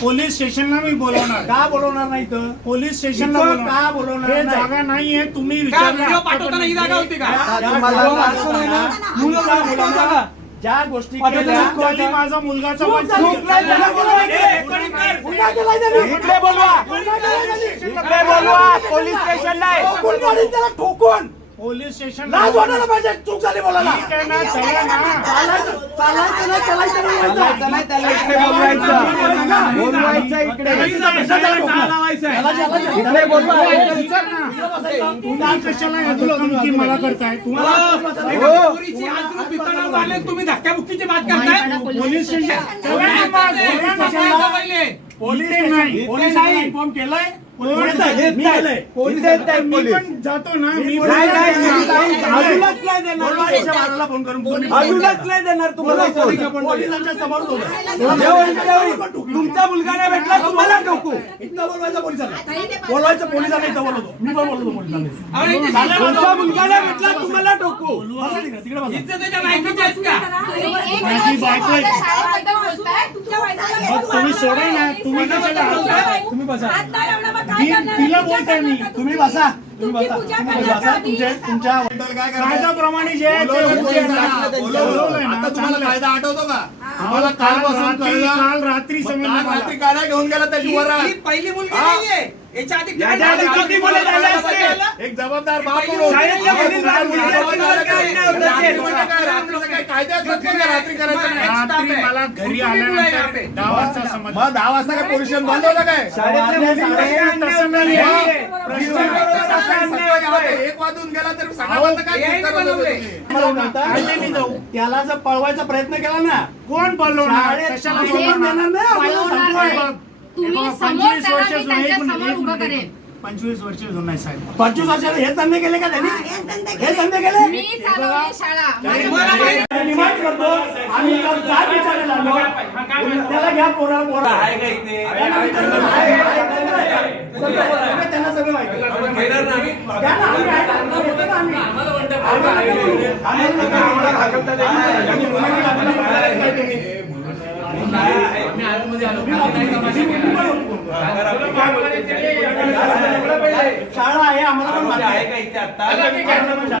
Police स्टेशनला मी बोलवणार. का बोलवणार नाही तर पोलीस स्टेशनला का बोलवणार? हे जागा नाहीये. तुम्ही विचारला पाठवताना ही जागा होती का? ज्या गोष्टी माझा मुलगाचा पोलीस स्टेशनला ठोकून पोलीस स्टेशन लाज वाटायला पाहिजे. चूक झाली बोलायला. मला करताय तुम्ही धक्काबुक्कीची बात करताय. पोलीस स्टेशन पोलीस इन्फॉर्म केलंय. जातो ना मी फोन करून देणार तुम्हाला. पोलिसांच्या समोर तुमचा मुलगा नाही भेटला तुम्हाला ठोकू. इथं बोलवायचं पोलिसांना. बोलवायचं पोलिसांना इथं बोलवतो. मी पण बोलवतो पोलिसांना. तुमचा मुलगा नाही भेटला तुम्हाला ठोकू. तुम्ही सोडा ना. तुम्ही तुम्ही बसा. तिला बोलताय मी. तुम्ही बसा. तुमच्या कायद्याप्रमाणे जे तुम्हाला कायदा आठवतो का? आम्हाला कालपासून काल रात्री रात्री कायदा घेऊन गेला त्याची वर पहिली मुलगी नाहीये. याच्या आधी एक जबाबदार बाप रात्री करायचं रात्री मला घरी आल्यानंतर 10 वाजता समजलं. मग 10 वाजता काय पोलीस स्टेशन बंद होतं काय? एक वाजून गेला तर त्याला जर पळवायचा प्रयत्न केला ना. कोण पळवणार? तुम्ही समोर त्यांच्या समोर उभं करेल. 25 वर्ष जुना आहे साहेब. 25 वर्षात हेच धंदे केले का त्यांनी? हे धंदे केले. मी चालवली शाळा. डिमांड करतो आम्ही जात विचारायला आलो. त्याला घ्या पोरा आहे का इथे? त्यांना सगळं माहिती शाळा आहे. आम्हाला पण आहे का इथे आता?